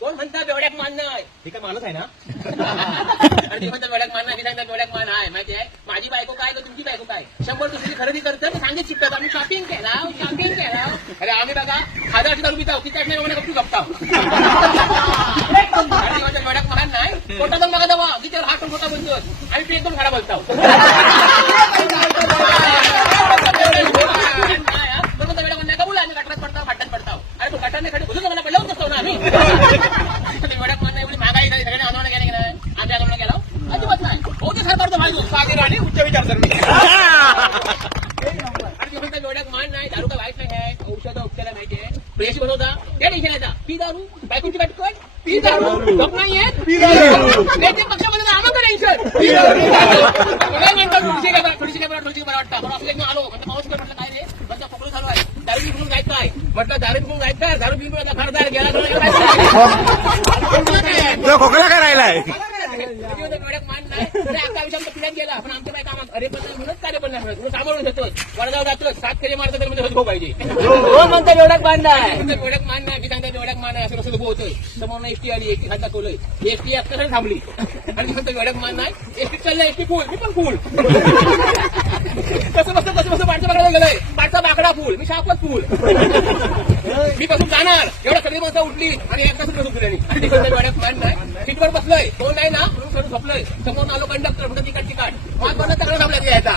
कोण म्हणता बेवड्याक मान नाही? हे काय माणूस आहे ना? आणि ते म्हणतात बेवड्याक मान नाही, मी सांगतात बेवड्याक मान आहे. माहिती आहे माझी बायको काय तर तुमची बायको काय? 100 दुसरी खरेदी करतं तर सांगित शिकतात आम्ही शॉपिंग केला. अरे आम्ही बघा 1000ची दारू पिताव किती नाही मला गप्पी गप्ताव. बेवड्याक मान नाही कोटा जाऊन बघा जावा तिच्यावर हात पण खोटा बोलतो आम्ही ते एकदम खरा बोलताव. गटाने खडे बुजून मला पडलं नसतो ना आम्ही. बेवड्याक मान नाही एवढी महागाई झाली सगळ्यांनी आंदोलन केले की नाही? आम्ही आंदोलन केलं अजिबात नाही. हो ते सरकारचं माहिती साधे आणि उच्च विचार कर मी. आणि बेवड्याक मान नाही दारू काय वाईट नाही आहे. औषध उपचार माहिती आहे फ्रेश बनवता ते टेन्शन यायचा पी दारू बायकोची बाटकट पी दारू लोक नाहीये नेते पक्षामध्ये आम्हाला टेन्शन थोडीशी बरं वाटतं पण आपल्या आलो म्हणजे पाऊस म्हटलं काय रे म्हणजे पकडून चालू आहे दारू पिकून जायचं काय म्हटलं दारू पिकून जायचं दारू पिकून खरदार गेला खोकला काय राहिलाय बेवड्याक मान नाही अख्खा विषय पिढ्यात गेला पण आमच्या काय कामात अरे पण म्हणूनच कार्य पण नाही मिळत सामोरून घेतोय वडगाव जातोय 7 फेरे मारतात तरी म्हणजे पाहिजे. म्हणता बेवड्याक मान नाही बेवड्याक मान नाही मी सांगता बेवड्याक मान नाही असं कसं उभं होतोय समोर एसटी आली एसटी खात दाखवलंय एसटी आपल्याकडे थांबली आणि म्हणतो बेवड्याक मान नाही एसटी चाललंय एसटी फुल मी पण फुल कसं पाठचा बाकडा गेलंय पाठचा बाकडा फुल मी शापच फुल मी पासून जाणार एवढा सगळी माणसं उठली आणि एकदा सुद्धा झोपली आणि बेवड्याक मान नाही सीटवर बसलोय कोण नाही ना म्हणून सगळं झोपलोय समोर आलो कंडक्टर म्हणतो तिकट मात बनत तक्रार थांबला यायचा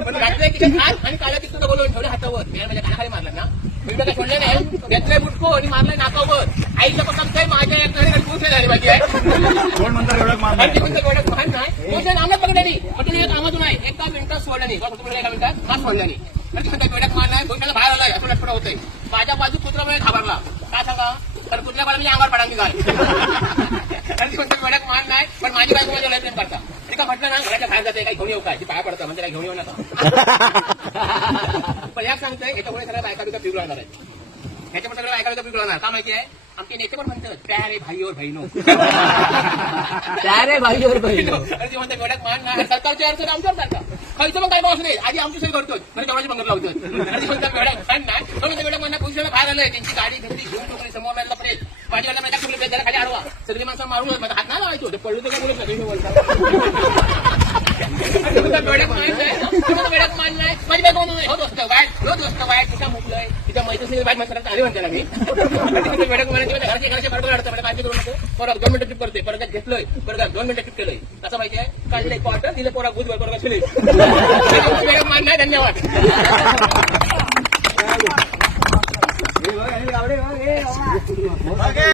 पण रात्री किती हात आणि काळ्या किती बोलवून ठेवले हातावर माझ्या कानाखाली मारला ना मी काय सोडले नाही घेतलंय बुटको आणि मारलाय नाकावर आईच्या पसंत काय माझ्या एक पोहोचले झाली माझी आहे कोण म्हणतात बेवड्याक मान नाही? बेवड्याक मान नाही पोहोचले नामात पकडली पण एक कामातून आहे एका मिनिटात सोडलं नाही एका मिनिटात हात सोडला नाही बेवड्याक मान नाही पोहोचला बाहेर आलाय असं लटपट होतंय माझ्या बाजू कुत्रा घाबरला काय सांगा तर कुठल्या मला मी अंगावर पडा निघाल बेवड्याक मान नाही पण माझी बायको माझ्या लय प्रेम करता एका म्हटलं ना घराच्या बाहेर जाते काही घेऊन येऊ काय ती पाया पडतं म्हणजे काही घेऊन येऊ नका पण याक सांगतोय याच्यामुळे सगळ्या बायका बिका पिऊ लागणार आहे ह्याच्यामुळे सगळ्या बायका बिका पिऊ लागणार का माहिती आहे आमचे नेते पण म्हणतात प्यारे भाई और बहिणो प्यारे भाई और बहिणो आणि ते म्हणतात बेवड्याक मान नाही सरकारची अडचण आमच्यावर चालतात खायचं मग काय पाऊस नाही आधी आमची सोय करतोय म्हणजे तेवढ्याची बंगत लावतोय आणि म्हणतात बेवड्याक मान नाही म्हणून बेवड्याक मान पोलिसाला बाहेर आलंय त्यांची गाडी घेतली घेऊन टोकली समोर लागला प्रेस माझ्याला माझ्या कुठे त्याला खाली अडवा सगळी माणसं मारून माझा हात नाही लावायचो ते पडलो तर काय बोलत नाही बोलतात बेवड्याक मान नाही माझी बायको होत असतं वाईट तिच्या मुकलंय तिच्या मैत्रिणी बाईक माणसाला आली म्हणते ना मी बेवड्याक मान घरच्या बरोबर अडतं म्हणजे काय करू नको परत 2 मिनिटं ट्रिप करते परत घेतलोय परत 2 मिनिटं ट्रिप केलंय कसं माहिती आहे काढलंय क्वार्टर दिलं पोरा बुधवार परत बेवड्याक मान नाही धन्यवाद